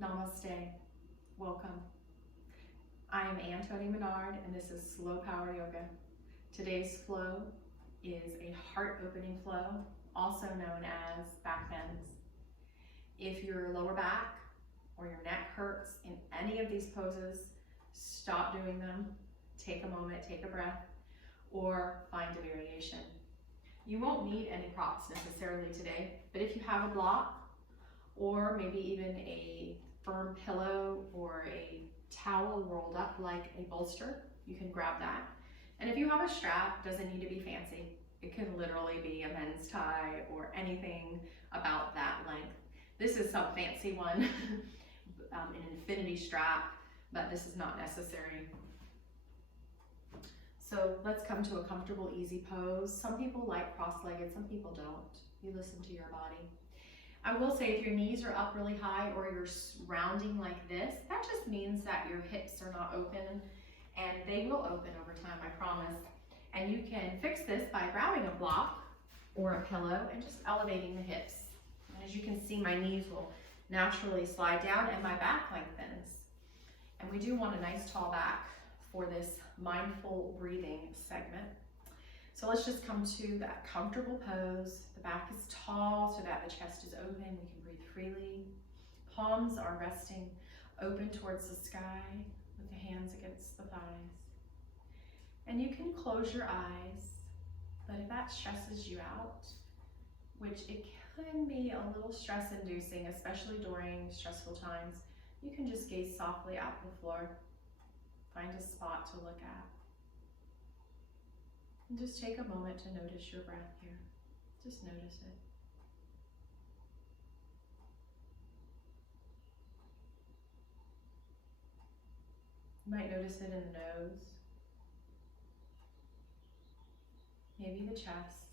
Namaste. Welcome. I am Toni Minard and this is Slow Power Yoga. Today's flow is a heart-opening flow, also known as Backbends. If your lower back or your neck hurts in any of these poses, stop doing them, take a moment, take a breath, or find a variation. You won't need any props necessarily today, but if you have a block or maybe even a firm pillow or a towel rolled up like a bolster, you can grab that. And if you have a strap, doesn't need to be fancy. It can literally be a men's tie or anything about that length. This is some fancy one, an infinity strap, but this is not necessary. So let's come to a comfortable, easy pose. Some people like cross-legged, some people don't. You listen to your body. I will say if your knees are up really high or you're rounding like this, that just means that your hips are not open, and they will open over time, I promise. And you can fix this by grabbing a block or a pillow and just elevating the hips. And as you can see, my knees will naturally slide down and my back lengthens. And we do want a nice tall back for this mindful breathing segment. So let's just come to that comfortable pose. The back is tall so that the chest is open. We can breathe freely. Palms are resting open towards the sky with the hands against the thighs. And you can close your eyes, but if that stresses you out, which it can be a little stress-inducing, especially during stressful times, you can just gaze softly out the floor. Find a spot to look at. And just take a moment to notice your breath here. Just notice it. You might notice it in the nose, maybe the chest,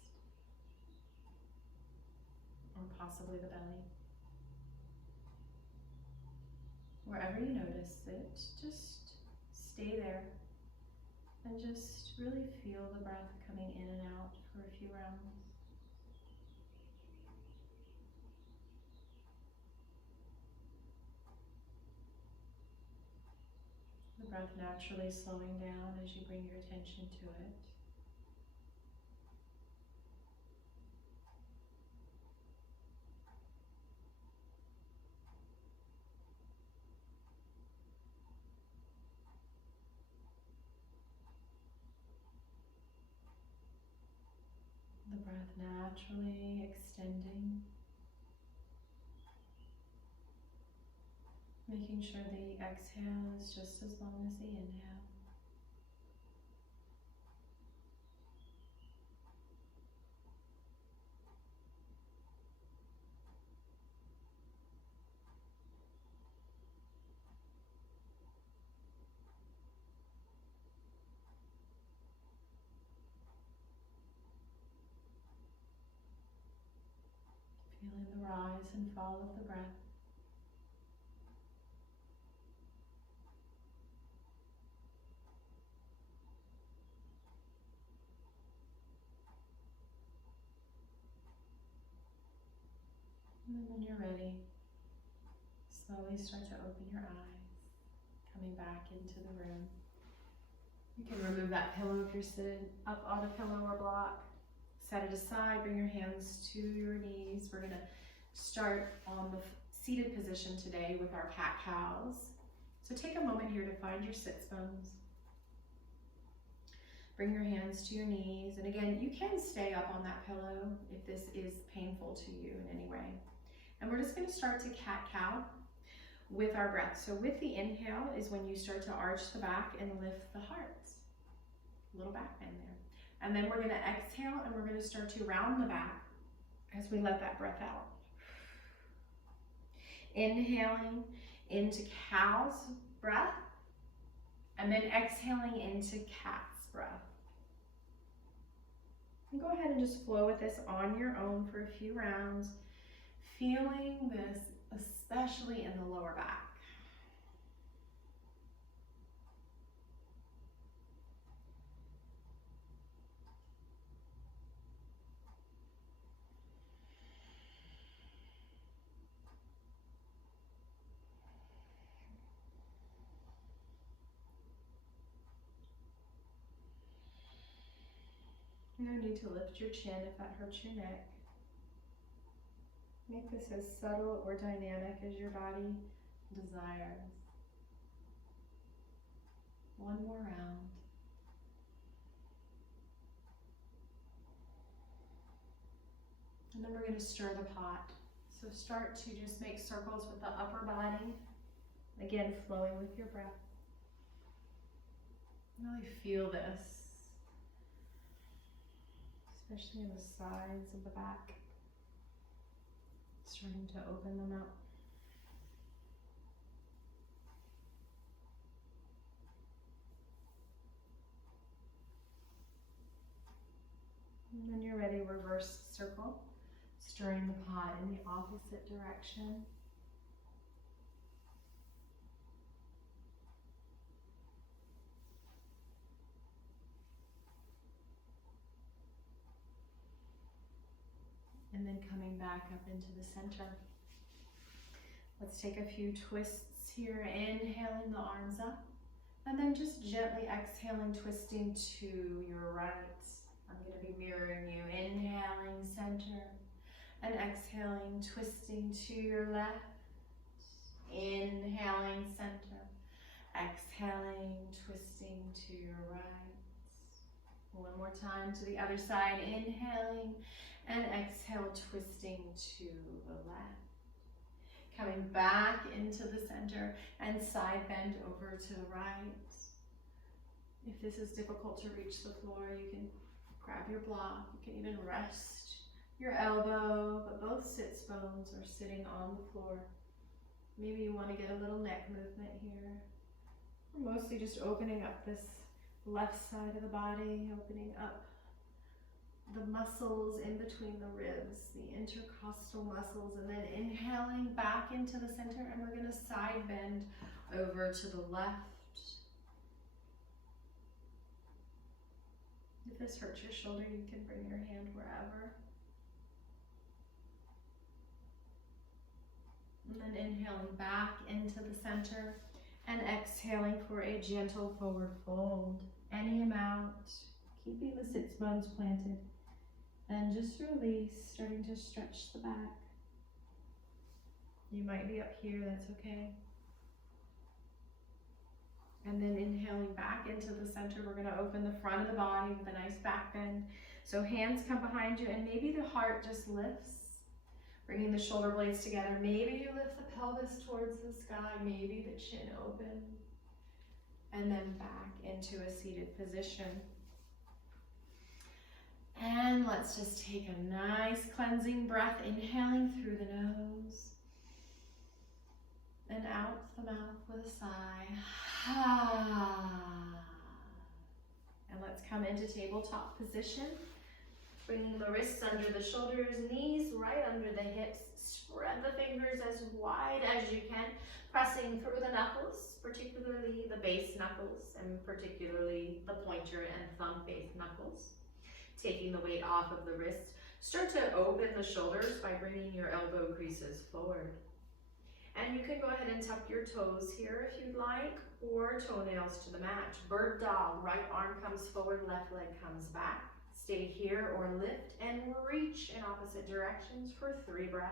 or possibly the belly. Wherever you notice it, just stay there and just really feel the breath coming in and out for a few rounds. The breath naturally slowing down as you bring your attention to it. The breath naturally extending, making sure the exhale is just as long as the inhale. Feeling the rise and fall of the breath. And then when you're ready, slowly start to open your eyes, coming back into the room. You can remove that pillow if you're sitting up on a pillow or block. Set it aside, bring your hands to your knees. We're gonna start on the seated position today with our cat-cows. So take a moment here to find your sits bones. Bring your hands to your knees. And again, you can stay up on that pillow if this is painful to you in any way. And we're just gonna start to cat-cow with our breath. So with the inhale is when you start to arch the back and lift the heart. Little back bend there. And then we're gonna exhale and we're gonna start to round the back as we let that breath out. Inhaling into cow's breath and then exhaling into cat's breath. And go ahead and just flow with this on your own for a few rounds, feeling this especially in the lower back. No need to lift your chin if that hurts your neck. Make this as subtle or dynamic as your body desires. One more round. And then we're going to stir the pot. So start to just make circles with the upper body. Again, flowing with your breath. Really feel this, especially in the sides of the back. Starting to open them up. And when you're ready, reverse circle, stirring the pot in the opposite direction. And then coming back up into the center. Let's take a few twists here, inhaling the arms up, and then just gently exhaling, twisting to your right. I'm going to be mirroring you, inhaling center, and exhaling, twisting to your left, inhaling center, exhaling, twisting to your right. One more time to the other side, inhaling, and exhale, twisting to the left. Coming back into the center and side bend over to the right. If this is difficult to reach the floor, you can grab your block. You can even rest your elbow, but both sits bones are sitting on the floor. Maybe you want to get a little neck movement here. We're mostly just opening up this left side of the body, opening up the muscles in between the ribs, the intercostal muscles, and then inhaling back into the center, and we're going to side bend over to the left. If this hurts your shoulder, you can bring your hand wherever. And then inhaling back into the center and exhaling for a gentle forward fold. Any amount, keeping the sits bones planted. And just release, starting to stretch the back. You might be up here, that's okay. And then inhaling back into the center, we're going to open the front of the body with a nice back bend. So hands come behind you, and maybe the heart just lifts, bringing the shoulder blades together. Maybe you lift the pelvis towards the sky, maybe the chin open, and then back into a seated position. And let's just take a nice cleansing breath, inhaling through the nose and out the mouth with a sigh. And let's come into tabletop position, bringing the wrists under the shoulders, knees right under the hips. Spread the fingers as wide as you can, pressing through the knuckles, particularly the base knuckles, and particularly the pointer and thumb base knuckles. Taking the weight off of the wrist. Start to open the shoulders by bringing your elbow creases forward. And you can go ahead and tuck your toes here if you'd like, or toenails to the mat. Bird dog, right arm comes forward, left leg comes back. Stay here or lift and reach in opposite directions for 3 breaths.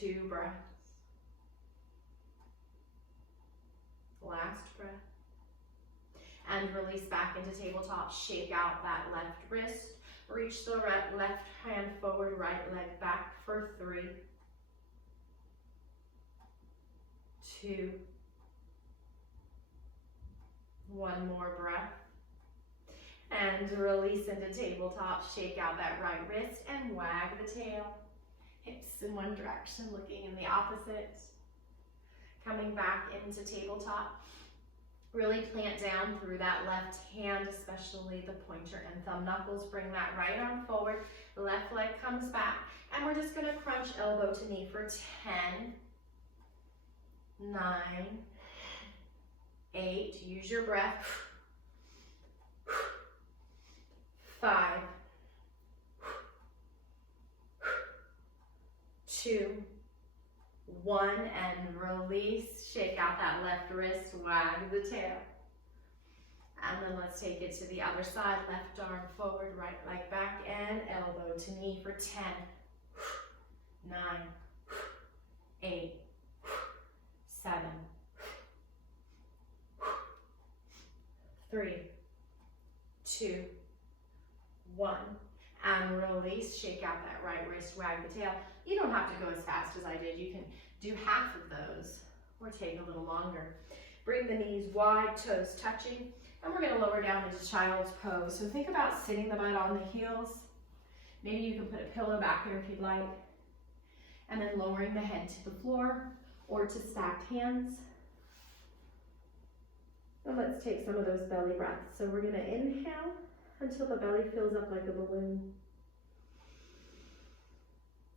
2 breaths. Last breath. And release back into tabletop. Shake out that left wrist. Reach the left hand forward, right leg back for 3, 2, 1 more breath. And release into tabletop. Shake out that right wrist and wag the tail. Hips in one direction, looking in the opposite. Coming back into tabletop. Really plant down through that left hand, especially the pointer and thumb knuckles. Bring that right arm forward, left leg comes back, and we're just gonna crunch elbow to knee for 10, 9, 8, use your breath, 5, 2, 1, and release. Shake out that left wrist, wag the tail. And then let's take it to the other side. Left arm forward, right leg back, and elbow to knee for 10, 9, 8, 7, 3, 2, 1. And release. Shake out that right wrist, wag the tail. You don't have to go as fast as I did. You can do half of those or take a little longer. Bring the knees wide, toes touching, and we're going to lower down into child's pose. So think about sitting the butt on the heels. Maybe you can put a pillow back there if you'd like. And then lowering the head to the floor or to stacked hands. And let's take some of those belly breaths. So we're going to inhale until the belly fills up like a balloon.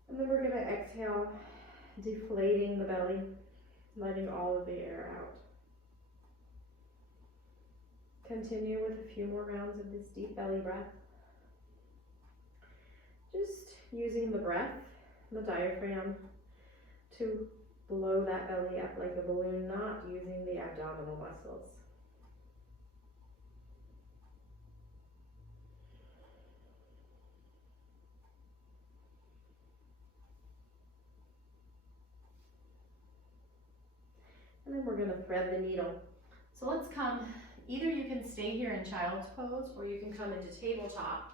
And then we're going to exhale, deflating the belly, letting all of the air out. Continue with a few more rounds of this deep belly breath. Just using the breath, the diaphragm, to blow that belly up like a balloon, not using the abdominal muscles. And then we're going to thread the needle. So let's come, either you can stay here in child's pose or you can come into tabletop.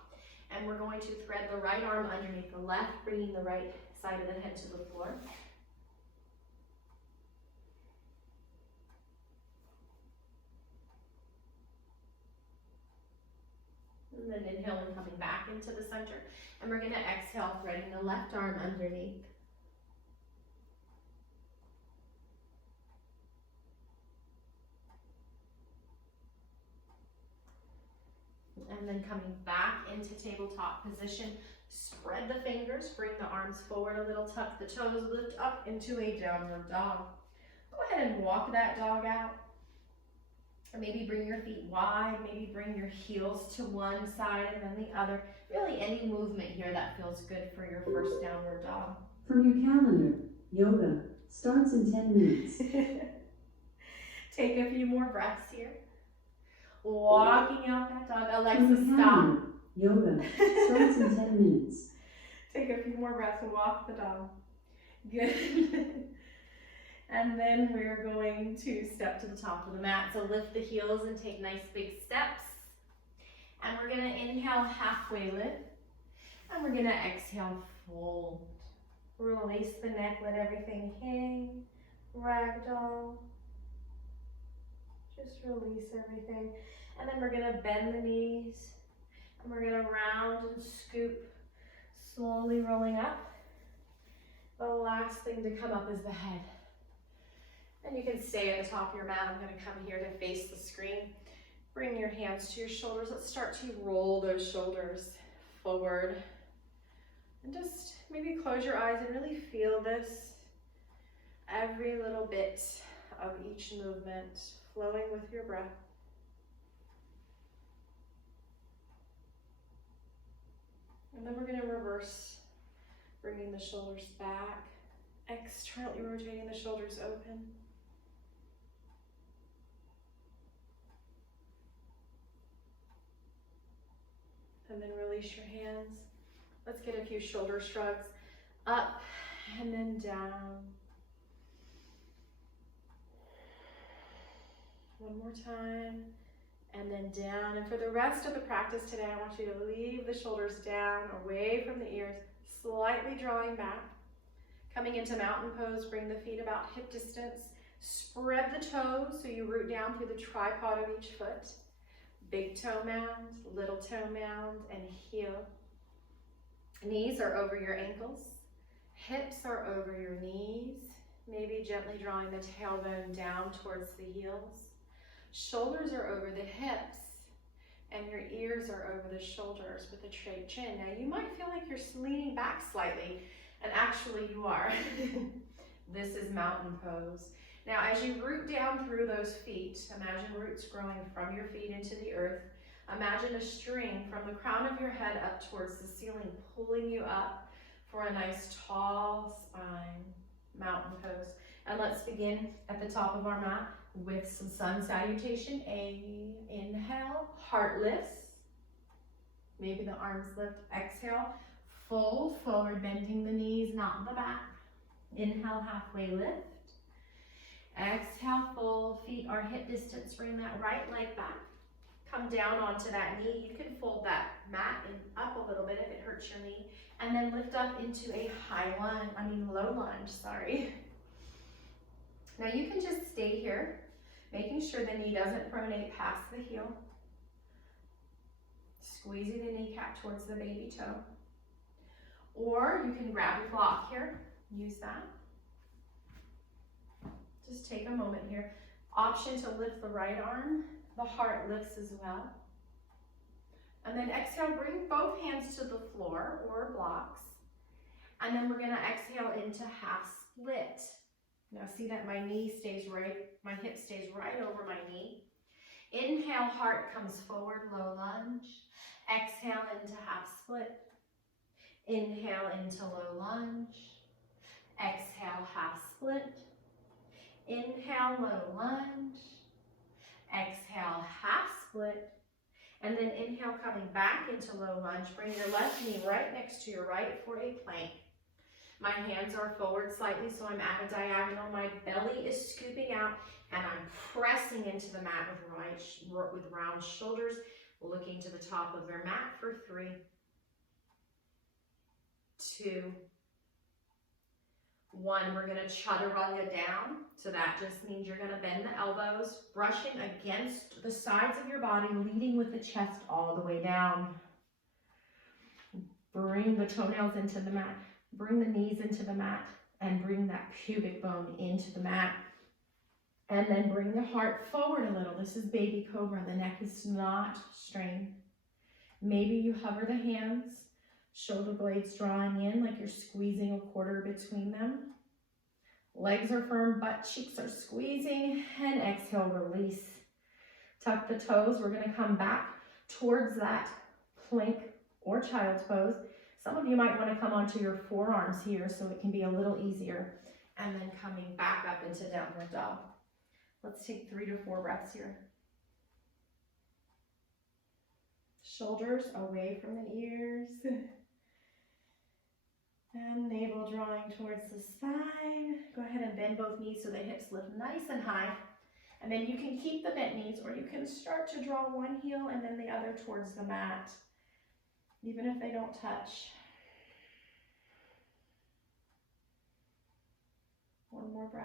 And we're going to thread the right arm underneath the left, bringing the right side of the head to the floor. And then inhale and coming back into the center. And we're going to exhale, threading the left arm underneath. And then coming back into tabletop position, spread the fingers, bring the arms forward a little, tuck the toes, lift up into a downward dog. Go ahead and walk that dog out. Or maybe bring your feet wide, maybe bring your heels to one side and then the other. Really any movement here that feels good for your first downward dog. From your calendar, yoga starts in 10 minutes. Take a few more breaths here. Walking out that dog. Alexa, From your stop. calendar, yoga starts in 10 minutes. Take a few more breaths and walk the dog. Good. And then we're going to step to the top of the mat. So lift the heels and take nice big steps. And we're going to inhale, halfway lift. And we're going to exhale, fold. Release the neck, let everything hang. Ragdoll. Just release everything. And then we're going to bend the knees. And we're going to round and scoop, slowly rolling up. The last thing to come up is the head. And you can stay at the top of your mat. I'm going to come here to face the screen. Bring your hands to your shoulders. Let's start to roll those shoulders forward. And just maybe close your eyes and really feel this. Every little bit of each movement flowing with your breath. And then we're going to reverse, bringing the shoulders back, externally rotating the shoulders open. And then release your hands. Let's get a few shoulder shrugs. Up and then down. One more time. And then down. And for the rest of the practice today, I want you to leave the shoulders down, away from the ears, slightly drawing back. Coming into mountain pose, bring the feet about hip distance. Spread the toes so you root down through the tripod of each foot. Big toe mound, little toe mound, and heel. Knees are over your ankles. Hips are over your knees. Maybe gently drawing the tailbone down towards the heels. Shoulders are over the hips, and your ears are over the shoulders with a straight chin. Now you might feel like you're leaning back slightly, and actually you are. This is mountain pose. Now as you root down through those feet, imagine roots growing from your feet into the earth. Imagine a string from the crown of your head up towards the ceiling, pulling you up for a nice tall spine, mountain pose. And let's begin at the top of our mat. with some sun salutation. Inhale, heart lifts. Maybe the arms lift. Exhale, fold forward, bending the knees, not the back. Inhale, halfway lift. Exhale, fold, feet are hip distance, bring that right leg back. Come down onto that knee. You can fold that mat up a little bit if it hurts your knee. And then lift up into a low lunge, sorry. Now you can just stay here, making sure the knee doesn't pronate past the heel. Squeezing the kneecap towards the baby toe. Or you can grab your block here, use that. Just take a moment here. Option to lift the right arm. The heart lifts as well. And then exhale, bring both hands to the floor or blocks. And then we're gonna exhale into half split. Now see that my knee stays right, my hip stays right over my knee. Inhale, heart comes forward, low lunge. Exhale into half split. Inhale into low lunge. Exhale, half split. Inhale, low lunge. Exhale, half split. And then inhale, coming back into low lunge. Bring your left knee right next to your right for a plank. My hands are forward slightly, so I'm at a diagonal. My belly is scooping out, and I'm pressing into the mat with round shoulders, looking to the top of their mat for 3, 2, 1. We're gonna chaturanga down. So that just means you're gonna bend the elbows, brushing against the sides of your body, leading with the chest all the way down. Bring the toenails into the mat, bring the knees into the mat, and bring that pubic bone into the mat. And then bring the heart forward a little. This is baby cobra. The neck is not strained. Maybe you hover the hands, shoulder blades drawing in like you're squeezing a quarter between them. Legs are firm, butt cheeks are squeezing, and exhale, release. Tuck the toes. We're gonna come back towards that plank or child's pose. Some of you might wanna come onto your forearms here so it can be a little easier. And then coming back up into downward dog. Let's take 3 to 4 breaths here. Shoulders away from the ears. And navel drawing towards the spine. Go ahead and bend both knees so the hips lift nice and high. And then you can keep the bent knees, or you can start to draw one heel and then the other towards the mat, even if they don't touch. One more breath.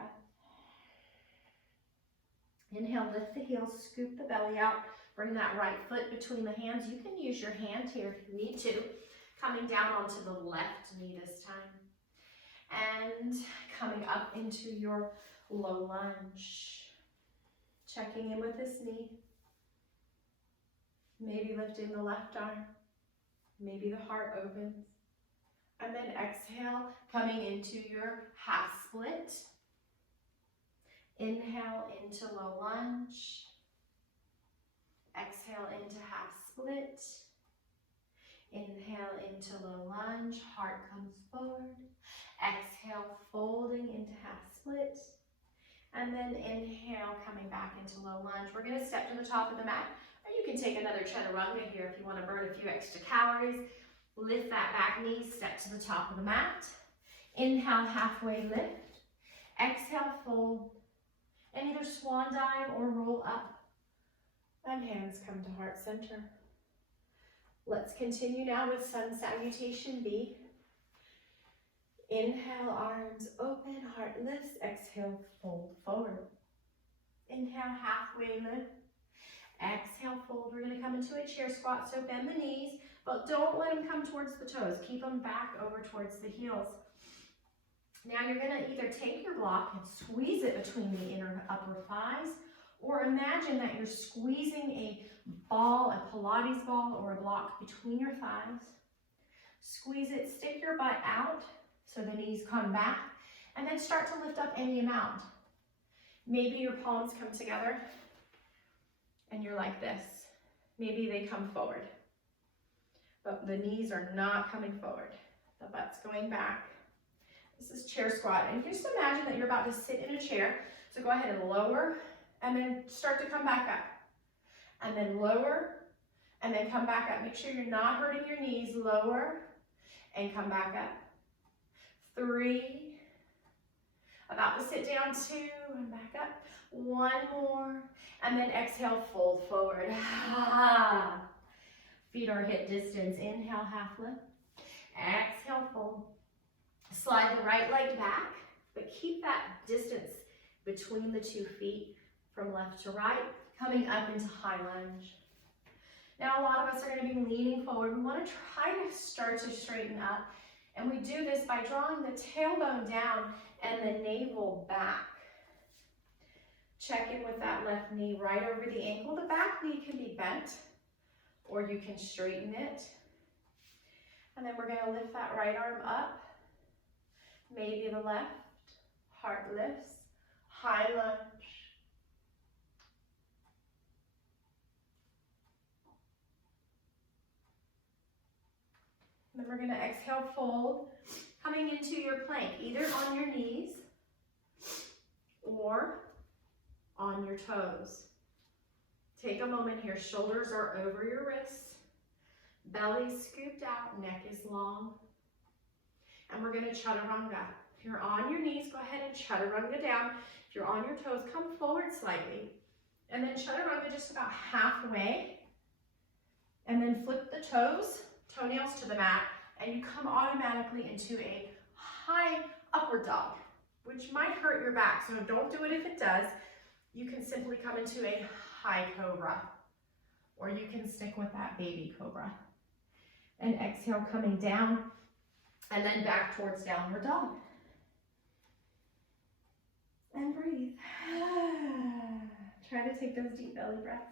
Inhale, lift the heels, scoop the belly out. Bring that right foot between the hands. You can use your hand here if you need to. Coming down onto the left knee this time. And coming up into your low lunge. Checking in with this knee. Maybe lifting the left arm. Maybe the heart opens. And then exhale, coming into your half split. Inhale into low lunge. Exhale into half split. Inhale into low lunge, heart comes forward. Exhale, folding into half split. And then inhale, coming back into low lunge. We're gonna step to the top of the mat, or you can take another chaturanga here if you wanna burn a few extra calories. Lift that back knee, step to the top of the mat. Inhale, halfway lift. Exhale, fold. And either swan dive or roll up. And hands come to heart center. Let's continue now with sun salutation B. Inhale, arms open, heart lifts. Exhale, fold forward. Inhale, halfway lift. Exhale, fold. We're gonna come into a chair squat, so bend the knees, but don't let them come towards the toes. Keep them back over towards the heels. Now you're gonna either take your block and squeeze it between the inner upper thighs, or imagine that you're squeezing a ball, a Pilates ball or a block between your thighs. Squeeze it, stick your butt out so the knees come back, and then start to lift up any amount. Maybe your palms come together and you're like this. Maybe they come forward, but the knees are not coming forward. The butt's going back. This is chair squat, and just imagine that you're about to sit in a chair. So go ahead and lower and then start to come back up. And then lower, and then come back up. Make sure you're not hurting your knees. Lower, and come back up. 3. About to sit down. 2, and back up. 1 more, and then exhale, fold forward. Feet are hip distance. Inhale, half lift. Exhale, fold. Slide the right leg back, but keep that distance between the 2 feet from left to right, coming up into high lunge. Now, a lot of us are going to be leaning forward. We want to try to start to straighten up, and we do this by drawing the tailbone down and the navel back. Check in with that left knee right over the ankle. The back knee can be bent, or you can straighten it. And then we're going to lift that right arm up. Maybe the left. Heart lifts. High lunge. Then we're going to exhale, fold, coming into your plank, either on your knees or on your toes. Take a moment here. Shoulders are over your wrists. Belly scooped out, neck is long. And we're going to chaturanga. If you're on your knees, go ahead and chaturanga down. If you're on your toes, come forward slightly. And then chaturanga just about halfway. And then flip the toes, toenails to the mat, and you come automatically into a high upward dog, which might hurt your back, so don't do it if it does. You can simply come into a high cobra, or you can stick with that baby cobra. And exhale, coming down, and then back towards downward dog. And breathe. Try to take those deep belly breaths.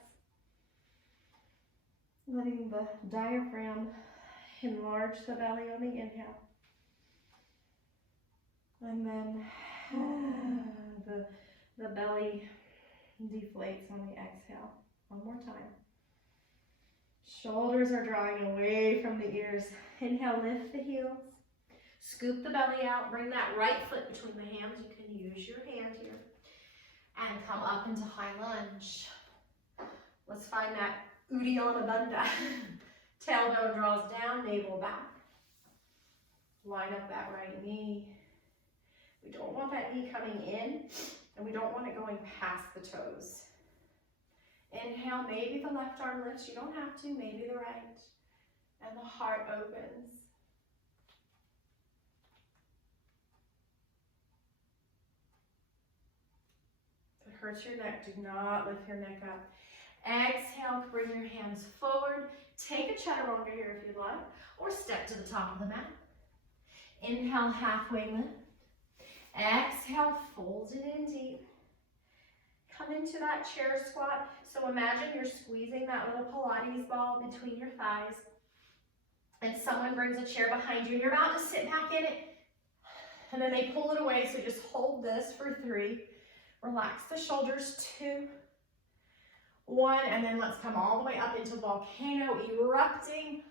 Letting the diaphragm enlarge the belly on the inhale. And then the belly deflates on the exhale. One more time. Shoulders are drawing away from the ears. Inhale, lift the heels. Scoop the belly out. Bring that right foot between the hands. You can use your hand here. And come up into high lunge. Let's find that Uddiyana Bandha. Tailbone draws down, navel back. Line up that right knee. We don't want that knee coming in, and we don't want it going past the toes. Inhale, maybe the left arm lifts. You don't have to, maybe the right. And the heart opens. If it hurts your neck, do not lift your neck up. Exhale, bring your hands forward. Take a chaturanga here if you'd like, or step to the top of the mat. Inhale, halfway lift. Exhale, fold it in deep. Come into that chair squat. So imagine you're squeezing that little Pilates ball between your thighs, and someone brings a chair behind you, and you're about to sit back in it, and then they pull it away. So just hold this for 3. Relax the shoulders, 2, 1, and then let's come all the way up into volcano, erupting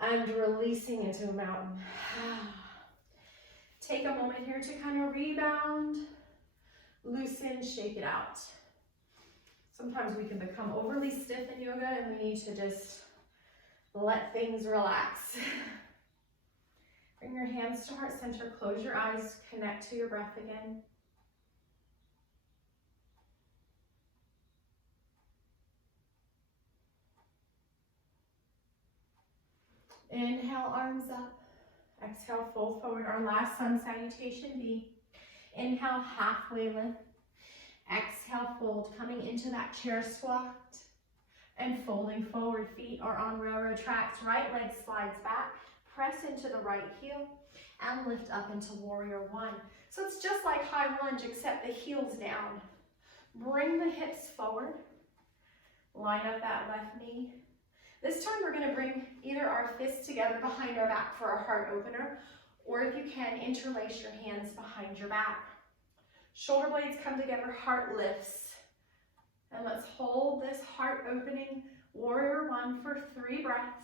and releasing into a mountain. Take a moment here to kind of rebound, loosen, shake it out. Sometimes we can become overly stiff in yoga, and we need to just let things relax. Bring your hands to heart center, close your eyes, connect to your breath again. Inhale, arms up. Exhale, fold forward. Our last sun salutation B. Inhale, halfway lift. Exhale, fold, coming into that chair squat and folding forward. Feet are on railroad tracks. Right leg slides back. Press into the right heel and lift up into warrior 1. So it's just like high lunge, except the heels down. Bring the hips forward. Line up that left knee. This time we're going to bring either our fists together behind our back for a heart opener, or if you can, interlace your hands behind your back. Shoulder blades come together, heart lifts. And let's hold this heart opening warrior 1 for 3 breaths.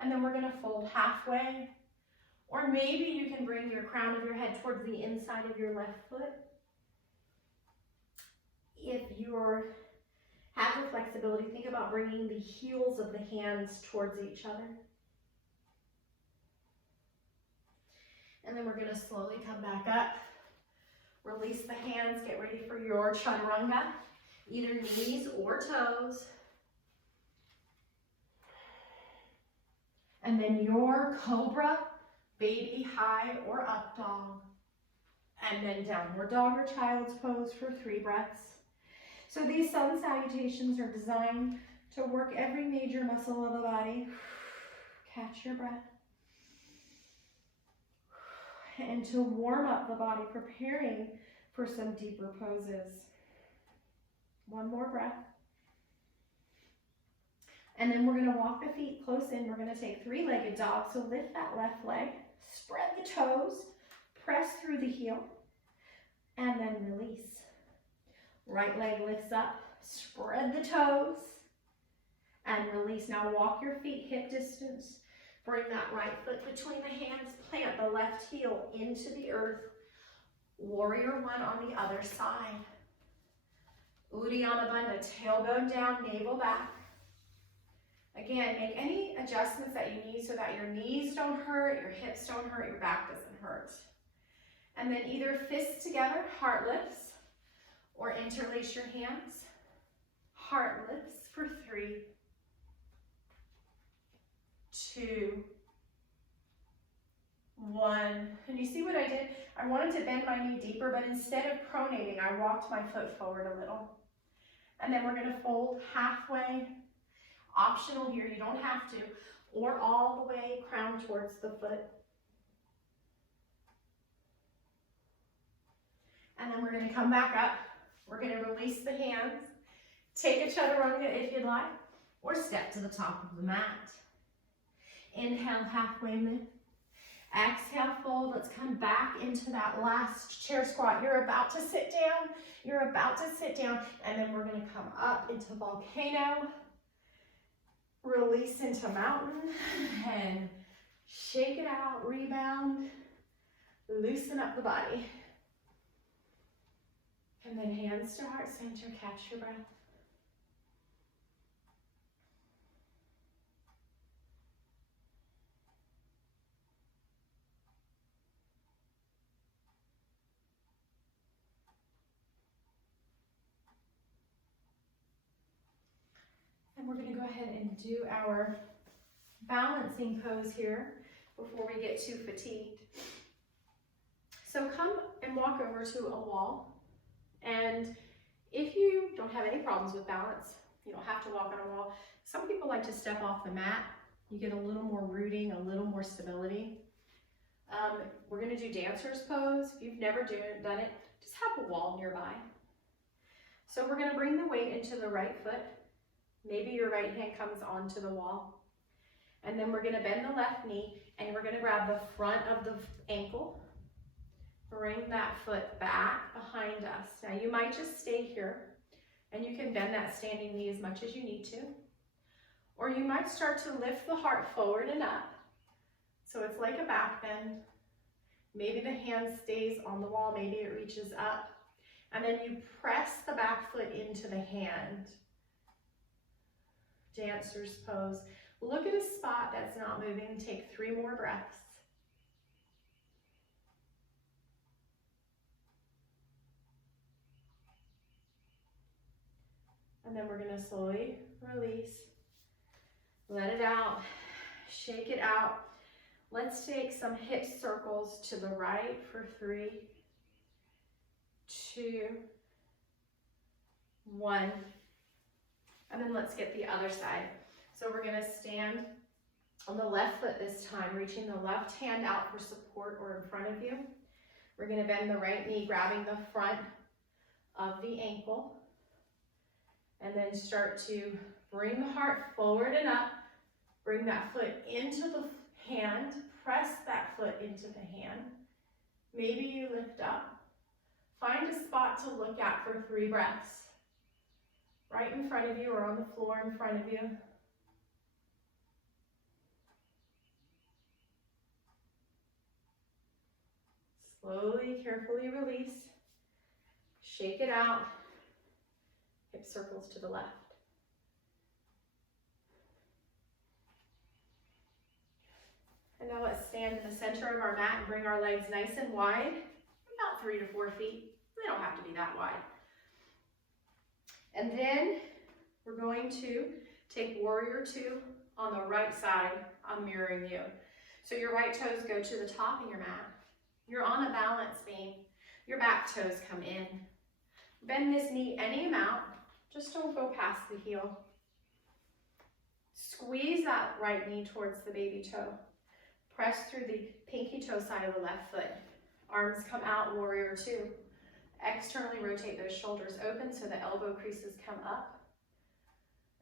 And then we're going to fold halfway, or maybe you can bring your crown of your head towards the inside of your left foot. if you're have the flexibility, think about bringing the heels of the hands towards each other. And then we're going to slowly come back up. Release the hands, get ready for your chaturanga, either knees or toes. And then your cobra, baby, high or up dog. And then downward dog or child's pose for 3 breaths. So these sun salutations are designed to work every major muscle of the body. Catch your breath. And to warm up the body, preparing for some deeper poses. 1 more breath. And then we're going to walk the feet close in. We're going to take 3-legged dog. So lift that left leg, spread the toes, press through the heel, and then release. Right leg lifts up, spread the toes, and release. Now walk your feet hip distance. Bring that right foot between the hands, plant the left heel into the earth. Warrior 1 on the other side. Uddiyana Bandha, tailbone down, navel back. Again, make any adjustments that you need so that your knees don't hurt, your hips don't hurt, your back doesn't hurt. And then either fists together, heart lifts, or interlace your hands. Heart lifts for 3, 2, 1. And you see what I did? I wanted to bend my knee deeper, but instead of pronating, I walked my foot forward a little. And then we're going to fold halfway. Optional here, you don't have to. Or all the way, crown towards the foot. And then we're going to come back up. We're going to release the hands. Take a chaturanga if you'd like, or step to the top of the mat. Inhale, halfway lift. Exhale, fold. Let's come back into that last chair squat. You're about to sit down. You're about to sit down. And then we're going to come up into volcano. Release into mountain. And shake it out. Rebound. Loosen up the body. And then hands to heart center. Catch your breath. And we're going to go ahead and do our balancing pose here before we get too fatigued. So come and walk over to a wall. And if you don't have any problems with balance, you don't have to walk on a wall. Some people like to step off the mat. You get a little more rooting, a little more stability. We're going to do dancer's pose. If you've never done it, just have a wall nearby. So we're going to bring the weight into the right foot. Maybe your right hand comes onto the wall. And then we're going to bend the left knee and we're going to grab the front of the ankle. Bring that foot back behind us. Now you might just stay here and you can bend that standing knee as much as you need to. Or you might start to lift the heart forward and up. So it's like a back bend. Maybe the hand stays on the wall, maybe it reaches up. And then you press the back foot into the hand. Dancer's pose. Look at a spot that's not moving. Take 3 more breaths. And then we're going to slowly release. Let it out. Shake it out. Let's take some hip circles to the right for 3, 2, 1. And then let's get the other side. So we're going to stand on the left foot this time, reaching the left hand out for support or in front of you. We're going to bend the right knee, grabbing the front of the ankle. And then start to bring the heart forward and up. Bring that foot into the hand. Press that foot into the hand. Maybe you lift up. Find a spot to look at for 3 breaths. Right in front of you or on the floor in front of you. Slowly, carefully release. Shake it out. Hip circles to the left. And now let's stand in the center of our mat and bring our legs nice and wide, about 3 to 4 feet. They don't have to be that wide. And then we're going to take warrior 2 on the right side. I'm mirroring you. So your right toes go to the top of your mat. You're on a balance beam. Your back toes come in. Bend this knee any amount. Just don't go past the heel. Squeeze that right knee towards the baby toe. Press through the pinky toe side of the left foot. Arms come out, warrior 2. Externally rotate those shoulders open so the elbow creases come up.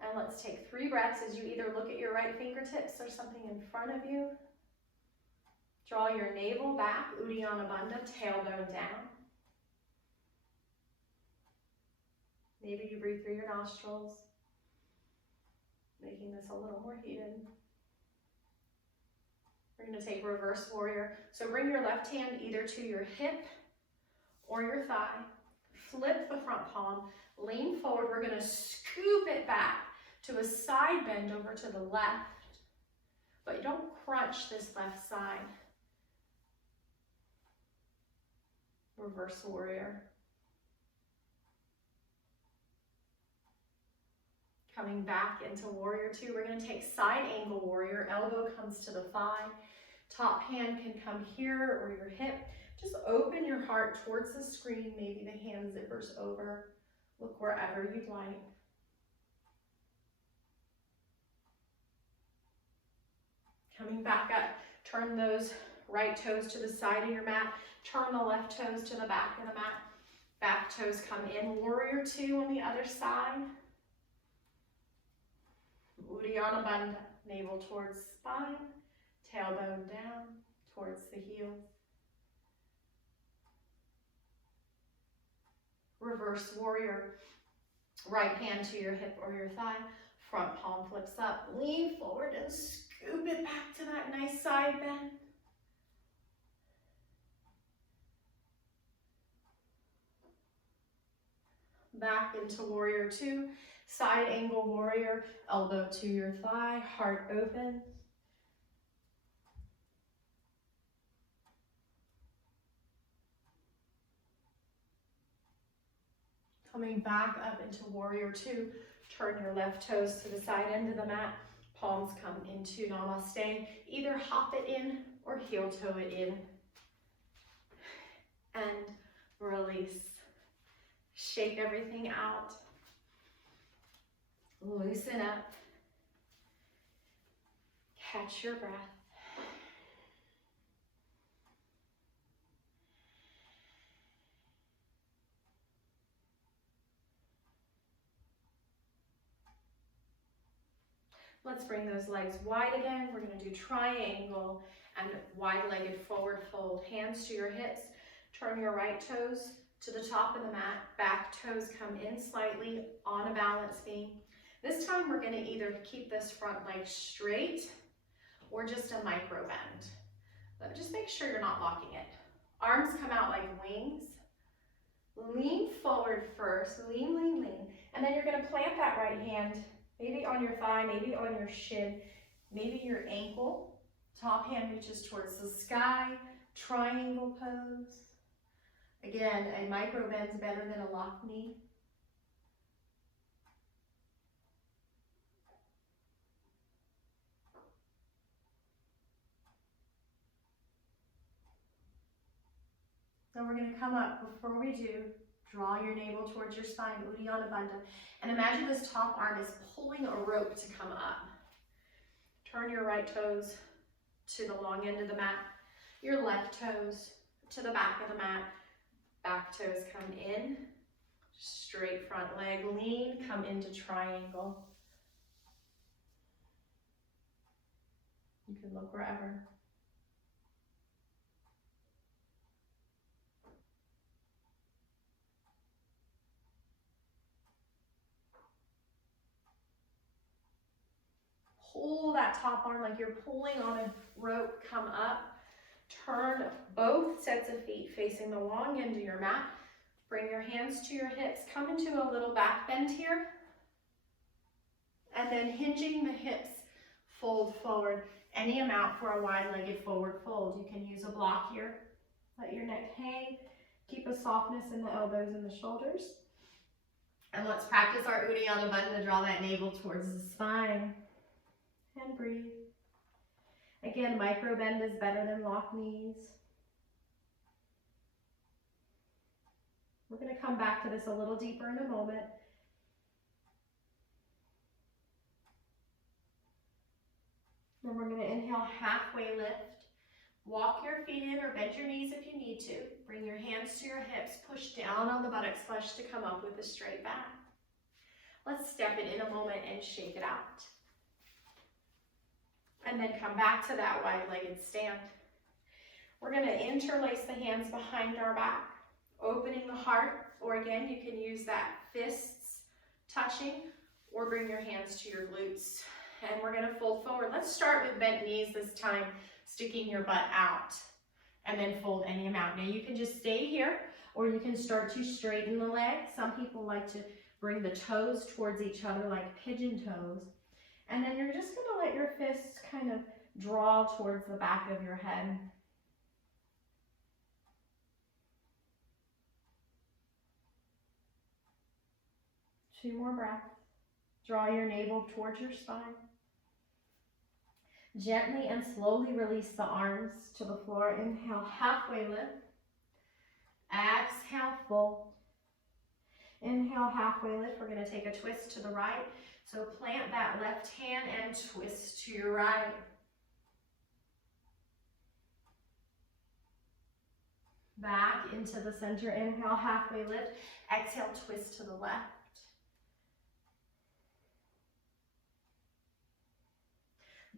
And let's take 3 breaths as you either look at your right fingertips or something in front of you. Draw your navel back, Uddiyana Bandha, tailbone down. Maybe you breathe through your nostrils, making this a little more heated. We're going to take reverse warrior. So bring your left hand either to your hip or your thigh. Flip the front palm, lean forward. We're going to scoop it back to a side bend over to the left, but don't crunch this left side. Reverse warrior. Coming back into warrior 2, we're going to take side angle warrior. Elbow comes to the thigh. Top hand can come here or your hip. Just open your heart towards the screen. Maybe the hand zippers over. Look wherever you'd like. Coming back up, turn those right toes to the side of your mat. Turn the left toes to the back of the mat. Back toes come in. Warrior 2 on the other side. Uddiyana Bandha, navel towards spine, tailbone down towards the heels. Reverse warrior, right hand to your hip or your thigh, front palm flips up, lean forward and scoop it back to that nice side bend. Back into warrior 2, side angle warrior, elbow to your thigh, heart open. Coming back up into warrior 2, turn your left toes to the side end of the mat, palms come into namaste. Either hop it in or heel toe it in. And release. Shake everything out. Loosen up. Catch your breath. Let's bring those legs wide again. We're going to do triangle and wide-legged forward fold. Hands to your hips. Turn your right toes to the top of the mat. Back toes come in slightly on a balance beam. This time we're going to either keep this front leg straight or just a micro bend. But just make sure you're not locking it. Arms come out like wings. Lean forward first. Lean, lean, lean. And then you're going to plant that right hand maybe on your thigh, maybe on your shin, maybe your ankle. Top hand reaches towards the sky. Triangle pose. Again, a micro bend's better than a locked knee. Then we're going to come up. Before we do, draw your navel towards your spine, Uddiyana Bandha, and imagine this top arm is pulling a rope to come up. Turn your right toes to the long end of the mat, your left toes to the back of the mat. Back toes come in, straight front leg, lean, come into triangle. You can look wherever. Pull that top arm like you're pulling on a rope, come up. Turn both sets of feet facing the long end of your mat. Bring your hands to your hips. Come into a little back bend here. And then hinging the hips, fold forward. Any amount for a wide-legged forward fold. You can use a block here. Let your neck hang. Keep a softness in the elbows and the shoulders. And let's practice our Uddiyana button to draw that navel towards the spine. And breathe. Again, micro bend is better than lock knees. We're going to come back to this a little deeper in a moment. Then we're going to inhale, halfway lift. Walk your feet in or bend your knees if you need to. Bring your hands to your hips. Push down on the buttocks flesh to come up with a straight back. Let's step it in a moment and shake it out. And then come back to that wide-legged stand. We're going to interlace the hands behind our back, opening the heart, or again, you can use that fists touching, or bring your hands to your glutes. And we're going to fold forward. Let's start with bent knees this time, sticking your butt out, and then fold any amount. Now you can just stay here, or you can start to straighten the leg. Some people like to bring the toes towards each other like pigeon toes. And then you're just going to let your fists kind of draw towards the back of your head. Two more breaths. Draw your navel towards your spine. Gently and slowly release the arms to the floor. Inhale, halfway lift. Exhale, fold. Inhale, halfway lift. We're going to take a twist to the right. So plant that left hand and twist to your right. Back into the center. Inhale, halfway lift. Exhale, twist to the left.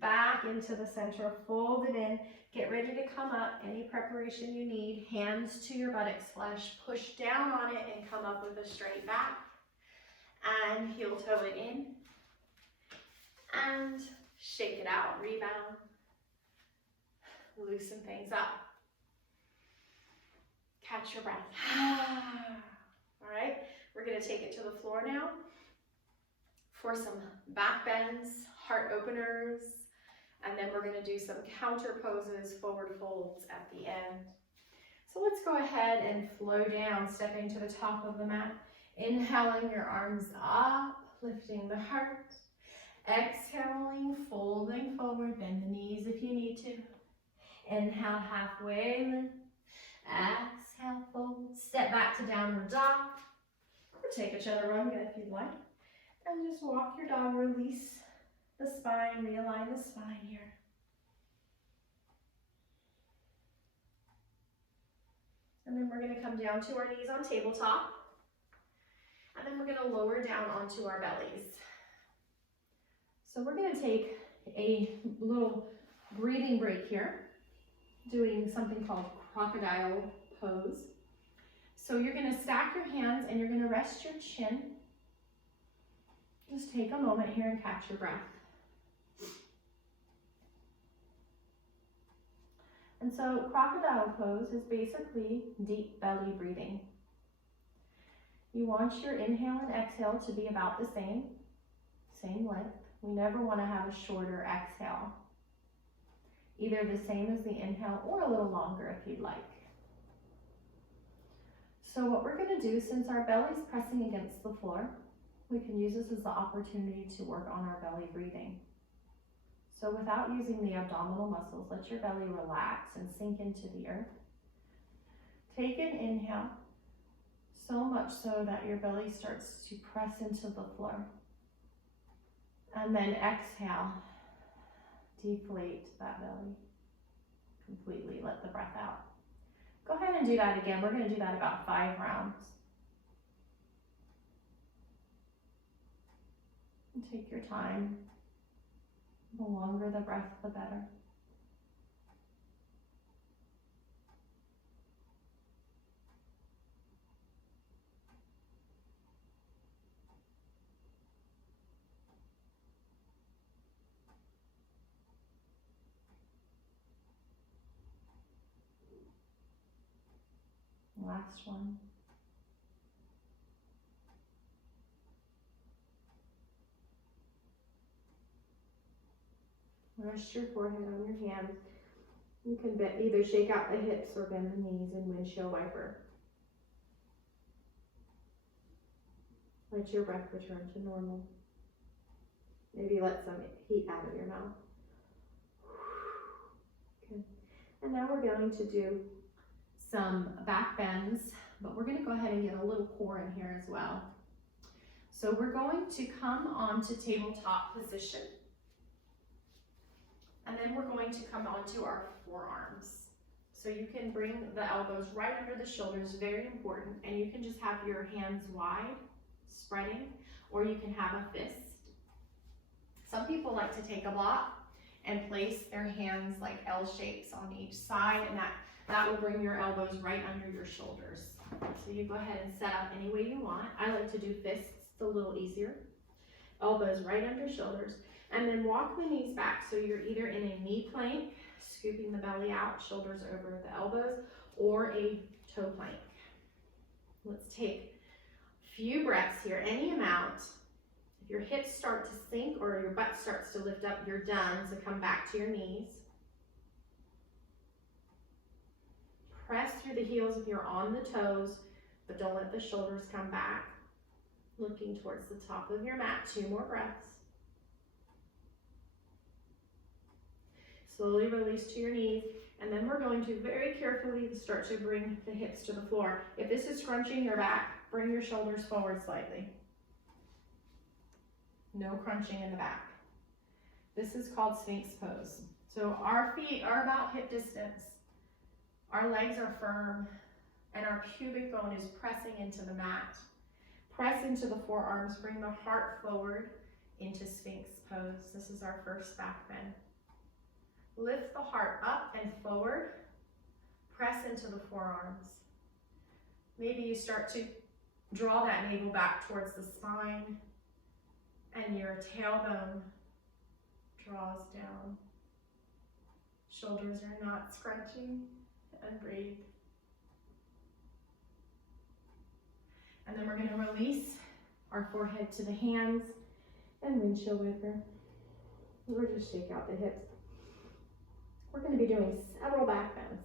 Back into the center, fold it in, get ready to come up, any preparation you need, hands to your buttocks flesh, push down on it and come up with a straight back, and heel toe it in, and shake it out, rebound, loosen things up, catch your breath. All right, we're going to take it to the floor now for some back bends, heart openers, and then we're going to do some counter poses, forward folds at the end. So let's go ahead and flow down, stepping to the top of the mat. Inhaling your arms up, lifting the heart. Exhaling, folding forward, bend the knees if you need to. Inhale, halfway lift. Exhale, fold. Step back to downward dog. Or take a chaturanga if you'd like. And just walk your dog, release the spine, realign the spine here. And then we're going to come down to our knees on tabletop. And then we're going to lower down onto our bellies. So we're going to take a little breathing break here, doing something called crocodile pose. So you're going to stack your hands and you're going to rest your chin. Just take a moment here and catch your breath. And so crocodile pose is basically deep belly breathing. You want your inhale and exhale to be about the same length. We never want to have a shorter exhale. Either the same as the inhale or a little longer if you'd like. So what we're going to do, since our belly's pressing against the floor, we can use this as the opportunity to work on our belly breathing. So without using the abdominal muscles, let your belly relax and sink into the earth. Take an inhale, so much so that your belly starts to press into the floor. And then exhale, deflate that belly completely, let the breath out. Go ahead and do that again. We're going to do that about 5 rounds. And take your time. The longer the breath, the better. Last one. Rest your forehead on your hands. You can either shake out the hips or bend the knees and windshield wiper. Let your breath return to normal. Maybe let some heat out of your mouth. Good. And now we're going to do some back bends, but we're going to go ahead and get a little core in here as well. So we're going to come onto tabletop position. And then we're going to come onto our forearms. So you can bring the elbows right under the shoulders, very important. And you can just have your hands wide, spreading, or you can have a fist. Some people like to take a block and place their hands like L shapes on each side, and that will bring your elbows right under your shoulders. So you go ahead and set up any way you want. I like to do fists, it's a little easier. Elbows right under shoulders. And then walk the knees back so you're either in a knee plank, scooping the belly out, shoulders over the elbows, or a toe plank. Let's take a few breaths here, any amount. If your hips start to sink or your butt starts to lift up, you're done, so come back to your knees. Press through the heels if you're on the toes, but don't let the shoulders come back. Looking towards the top of your mat, 2 more breaths. Slowly release to your knees, and then we're going to very carefully start to bring the hips to the floor. If this is scrunching your back, bring your shoulders forward slightly. No crunching in the back. This is called Sphinx pose. So our feet are about hip distance. Our legs are firm, and our pubic bone is pressing into the mat. Press into the forearms, bring the heart forward into Sphinx pose. This is our first back bend. Lift the heart up and forward. Press into the forearms. Maybe you start to draw that navel back towards the spine, and your tailbone draws down. Shoulders are not scrunching, and breathe. And then we're going to release our forehead to the hands and windshield wiper. We'll just shake out the hips. We're going to be doing several back bends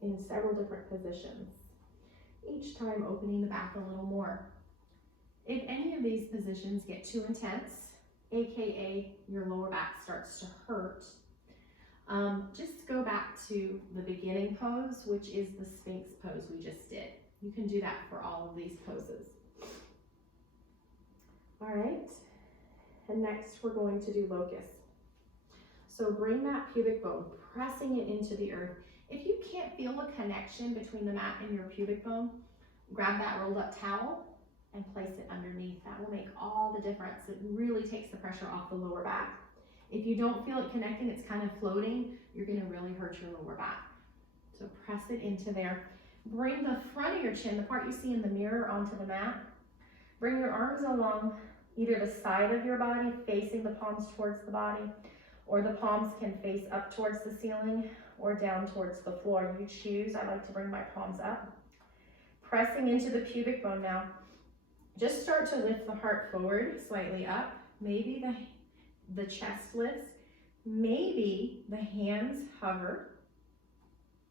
in several different positions, each time opening the back a little more. If any of these positions get too intense, aka your lower back starts to hurt, just go back to the beginning pose, which is the Sphinx pose we just did. You can do that for all of these poses. All right, and next we're going to do locust. So bring that pubic bone, pressing it into the earth. If you can't feel a connection between the mat and your pubic bone, grab that rolled up towel and place it underneath. That will make all the difference. It really takes the pressure off the lower back. If you don't feel it connecting, it's kind of floating, you're gonna really hurt your lower back. So press it into there. Bring the front of your chin, the part you see in the mirror, onto the mat. Bring your arms along either the side of your body, facing the palms towards the body, or the palms can face up towards the ceiling or down towards the floor. You choose. I like to bring my palms up. Pressing into the pubic bone now. Just start to lift the heart forward, slightly up. Maybe the chest lifts. Maybe the hands hover.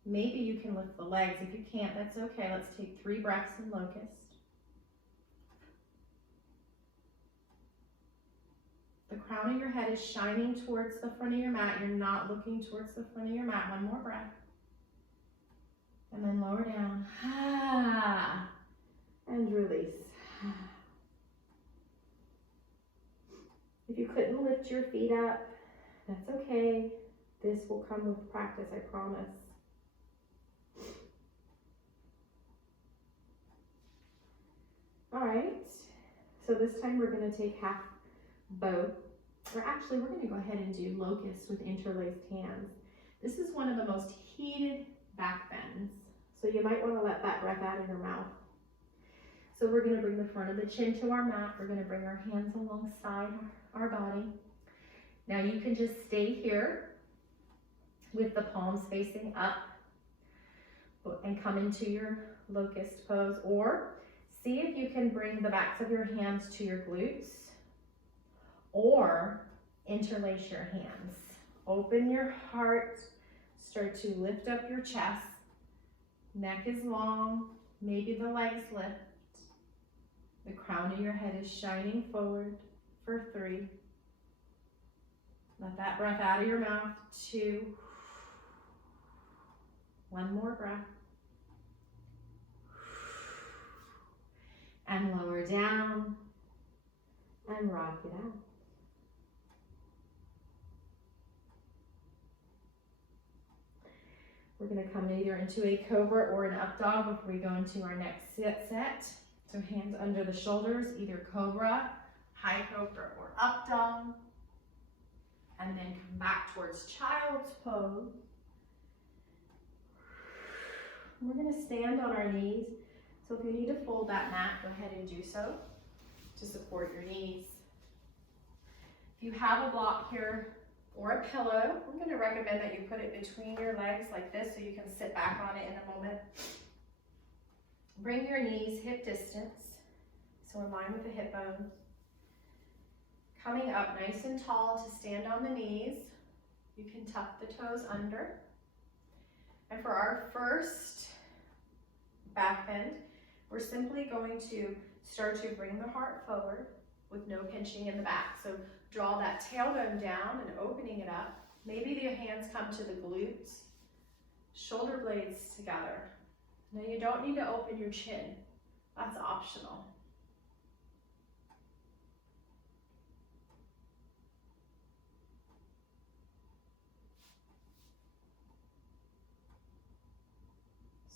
Maybe you can lift the legs. If you can't, that's okay. Let's take 3 breaths in locust. The crown of your head is shining towards the front of your mat. You're not looking towards the front of your mat. 1 more breath. And then lower down. And release. If you couldn't lift your feet up, that's okay. This will come with practice, I promise. All right, so this time we're going to take half bow. Or actually, we're going to go ahead and do locust with interlaced hands. This is one of the most heated back bends, so you might want to let that breath out of your mouth. So we're going to bring the front of the chin to our mat. We're going to bring our hands alongside our body. Now you can just stay here with the palms facing up and come into your locust pose, or see if you can bring the backs of your hands to your glutes or interlace your hands. Open your heart. Start to lift up your chest. Neck is long. Maybe the legs lift. The crown of your head is shining forward for 3. Let that breath out of your mouth. 2. 1 more breath. And lower down and rock it out. We're going to come either into a cobra or an up dog before we go into our next set. So hands under the shoulders, either cobra, high cobra, or up dog. And then come back towards child's pose. We're going to stand on our knees. So if you need to fold that mat, go ahead and do so to support your knees. If you have a block here or a pillow, I'm going to recommend that you put it between your legs like this so you can sit back on it in a moment. Bring your knees hip distance, so in line with the hip bones. Coming up nice and tall to stand on the knees. You can tuck the toes under. And for our first back bend, we're simply going to start to bring the heart forward with no pinching in the back. So draw that tailbone down and opening it up. Maybe the hands come to the glutes, shoulder blades together. Now you don't need to open your chin. That's optional.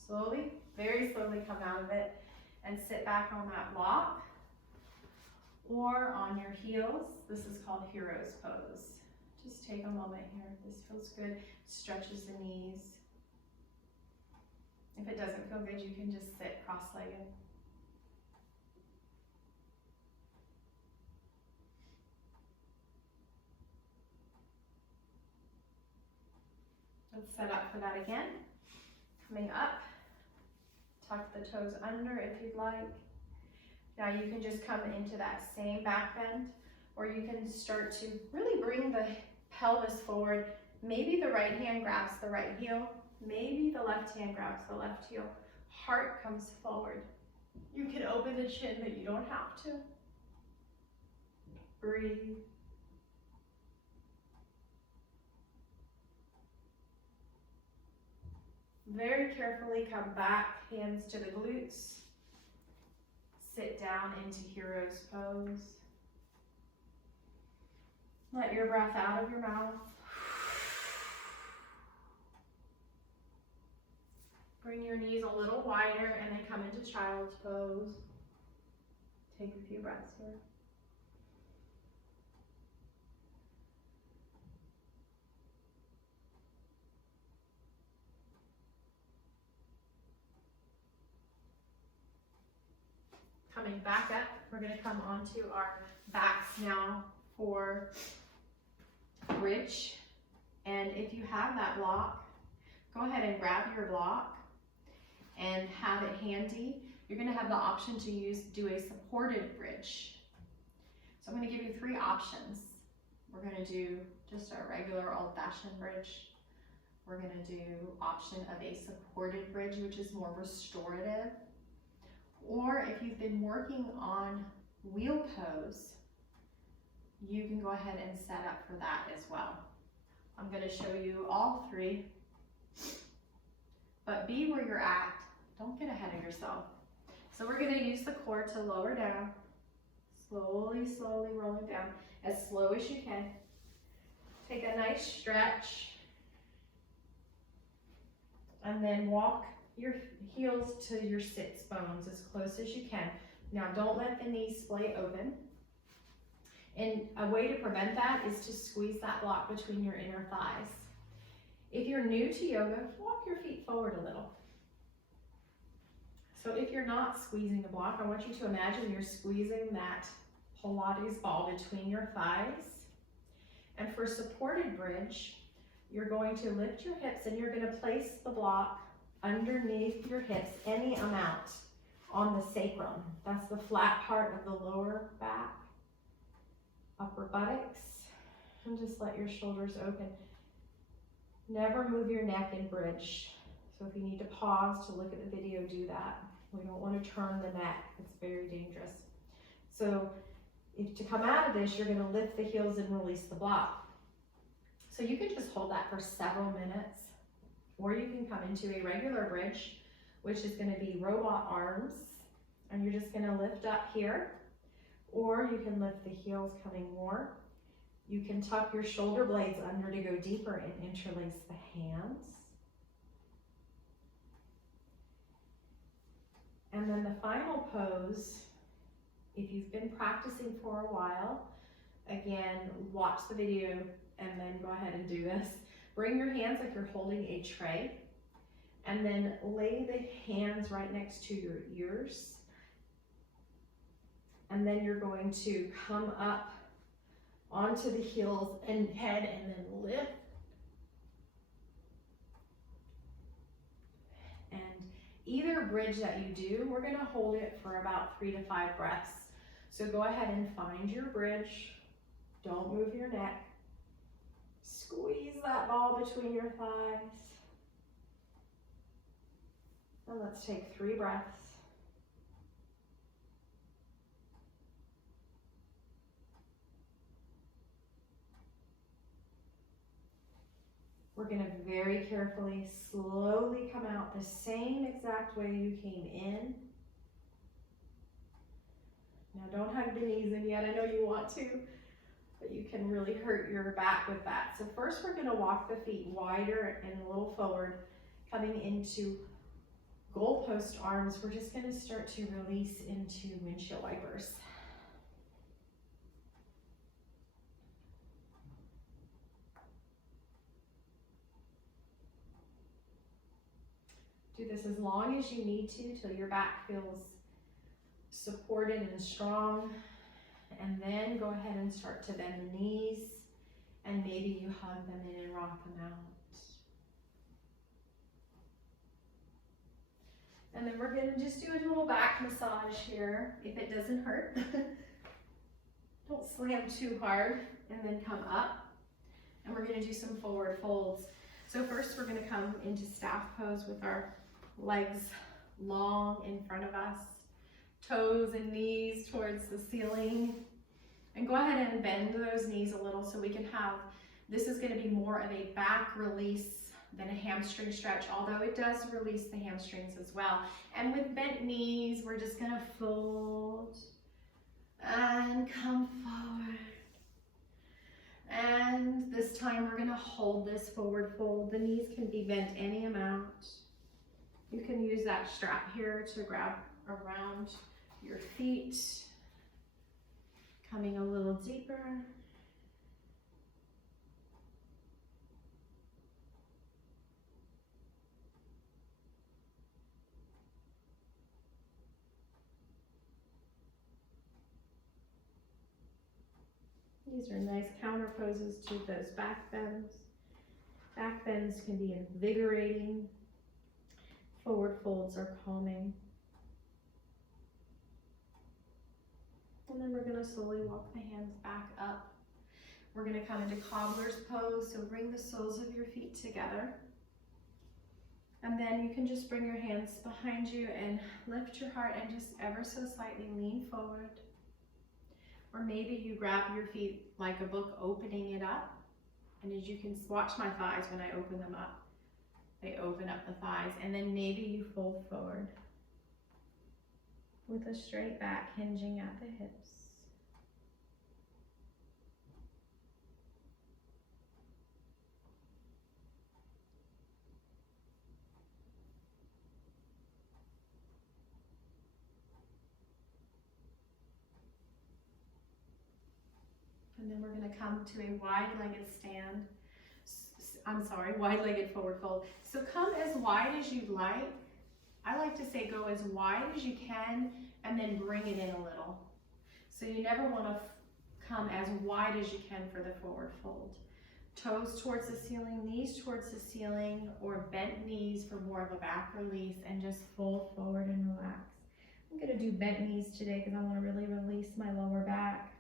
Slowly, very slowly come out of it and sit back on that block or on your heels. This is called hero's pose. Just take a moment here. This feels good. Stretches the knees. If it doesn't feel good, you can just sit cross-legged. Let's set up for that again. Coming up. Tuck the toes under if you'd like. Now you can just come into that same back bend, or you can start to really bring the pelvis forward. Maybe the right hand grabs the right heel. Maybe the left hand grabs the left heel. Heart comes forward. You can open the chin, but you don't have to. Breathe. Very carefully come back, hands to the glutes. Sit down into hero's pose. Let your breath out of your mouth. Bring your knees a little wider and then come into child's pose. Take a few breaths here. Coming back up, we're going to come onto our backs now for bridge. And if you have that block, go ahead and grab your block and have it handy. You're going to have the option to do a supported bridge. So I'm going to give you 3 options. We're going to do just a regular old-fashioned bridge. We're going to do option of a supported bridge, which is more restorative. Or if you've been working on wheel pose, you can go ahead and set up for that as well. I'm going to show you all 3, but be where you're at. Don't get ahead of yourself. So we're going to use the core to lower down, slowly, slowly rolling down, as slow as you can. Take a nice stretch, and then walk your heels to your sits bones as close as you can. Now don't let the knees splay open. And a way to prevent that is to squeeze that block between your inner thighs. If you're new to yoga, walk your feet forward a little. So if you're not squeezing a block, I want you to imagine you're squeezing that Pilates ball between your thighs. And for supported bridge, you're going to lift your hips and you're going to place the block underneath your hips, any amount, on the sacrum. That's the flat part of the lower back, upper buttocks, and just let your shoulders open. Never move your neck in bridge. So if you need to pause to look at the video, do that. We don't want to turn the neck. It's very dangerous. So if to come out of this, you're going to lift the heels and release the block. So you can just hold that for several minutes, or you can come into a regular bridge, which is going to be robot arms, and you're just going to lift up here, or you can lift the heels coming more. You can tuck your shoulder blades under to go deeper and interlace the hands. And then the final pose, if you've been practicing for a while, again, watch the video and then go ahead and do this. Bring your hands like you're holding a tray, and then lay the hands right next to your ears. And then you're going to come up onto the heels and head and then lift. And either bridge that you do, we're gonna hold it for about 3 to 5 breaths. So go ahead and find your bridge. Don't move your neck. Squeeze that ball between your thighs. And let's take 3 breaths. We're going to very carefully, slowly come out the same exact way you came in. Now don't hug the knees in yet. I know you want to, but you can really hurt your back with that. So first we're going to walk the feet wider and a little forward, coming into goalpost arms. We're just going to start to release into windshield wipers. Do this as long as you need to till your back feels supported and strong. And then go ahead and start to bend the knees, and maybe you hug them in and rock them out. And then we're going to just do a little back massage here, if it doesn't hurt. Don't slam too hard, and then come up. And we're going to do some forward folds. So first we're going to come into staff pose with our legs long in front of us, toes and knees towards the ceiling. And go ahead and bend those knees a little so we can have, this is going to be more of a back release than a hamstring stretch, although it does release the hamstrings as well. And with bent knees, we're just going to fold and come forward. And this time we're going to hold this forward fold. The knees can be bent any amount. You can use that strap here to grab around your feet. Coming a little deeper. These are nice counter poses to those back bends. Back bends can be invigorating. Forward folds are calming. And then we're going to slowly walk the hands back up. We're going to come into cobbler's pose, so bring the soles of your feet together. And then you can just bring your hands behind you and lift your heart and just ever so slightly lean forward. Or maybe you grab your feet like a book, opening it up. And as you can watch my thighs when I open them up, they open up the thighs. And then maybe you fold forward with a straight back, hinging at the hips. And then we're going to come to a wide-legged stand. Wide-legged forward fold. So come as wide as you like. I like to say go as wide as you can and then bring it in a little. So you never want to come as wide as you can for the forward fold. Toes towards the ceiling, knees towards the ceiling, or bent knees for more of a back release, and just fold forward and relax. I'm going to do bent knees today because I want to really release my lower back.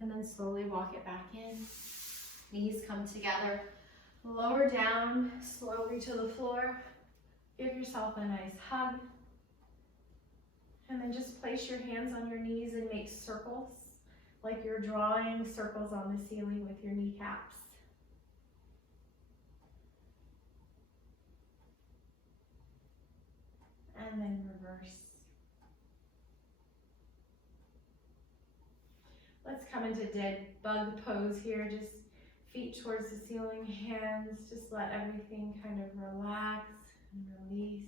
And then slowly walk it back in. Knees come together. Lower down slowly to the floor. Give yourself a nice hug. And then just place your hands on your knees and make circles, like you're drawing circles on the ceiling with your kneecaps. And then reverse. Let's come into dead bug pose here. Just feet towards the ceiling, hands. Just let everything kind of relax and release.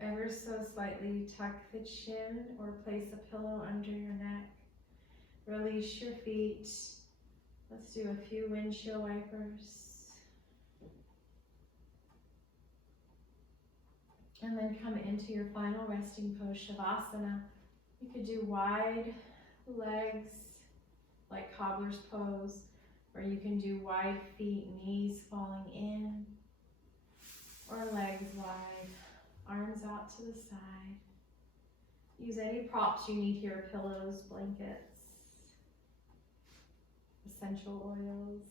Ever so slightly tuck the chin or place a pillow under your neck. Release your feet. Let's do a few windshield wipers. And then come into your final resting pose, Shavasana. You could do wide legs, like cobbler's pose, or you can do wide feet, knees falling in, or legs wide, arms out to the side. Use any props you need here, pillows, blankets, essential oils.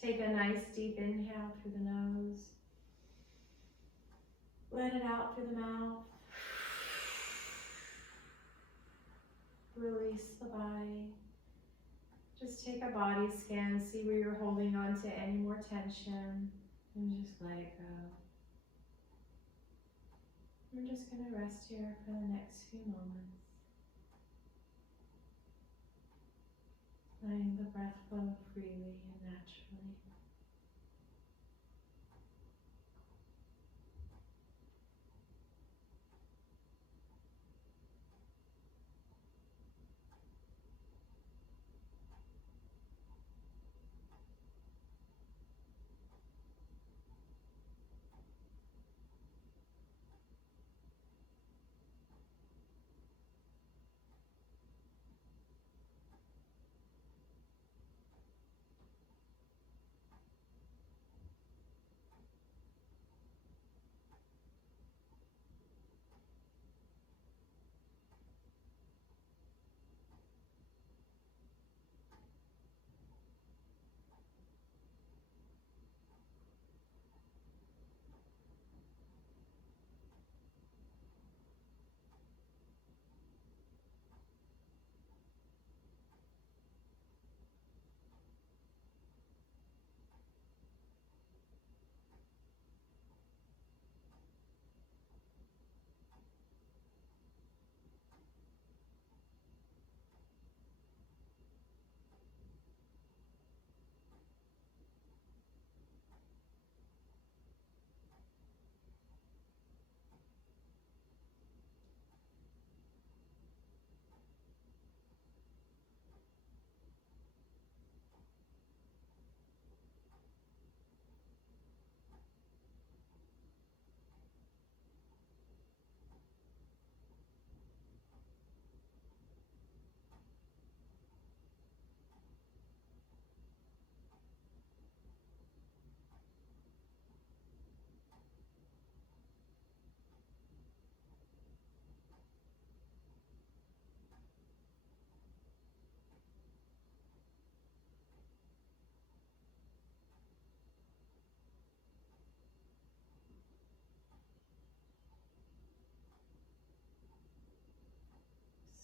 Take a nice deep inhale through the nose. Let it out through the mouth. Release the body. Just take a body scan, see where you're holding on to any more tension, and just let it go. We're just going to rest here for the next few moments. Letting the breath flow freely and naturally.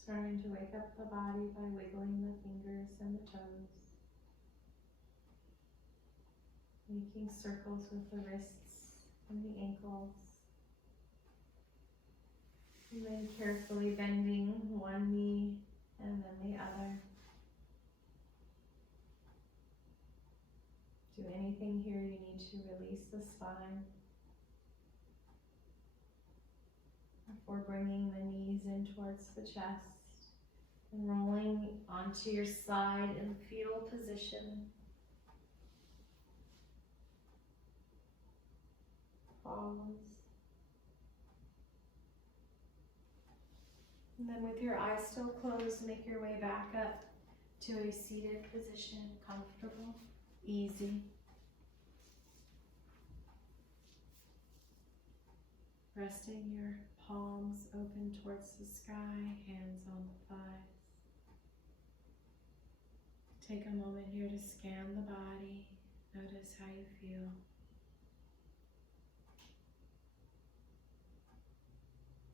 Starting to wake up the body by wiggling the fingers and the toes. Making circles with the wrists and the ankles. And then carefully bending one knee and then the other. Do anything here you need to release the spine. Before bringing the knees in towards the chest and rolling onto your side in fetal position. Pause. And then with your eyes still closed, make your way back up to a seated position, comfortable, easy. Resting your palms open towards the sky, hands on the thighs. take a moment here to scan the body. Notice how you feel.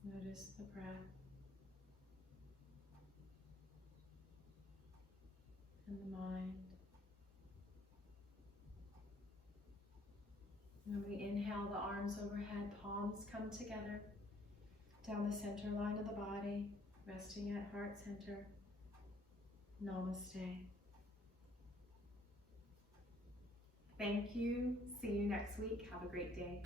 Notice the breath and the mind. When we inhale, the arms overhead, palms come together down the center line of the body, resting at heart center. Namaste. Thank you. See you next week. Have a great day.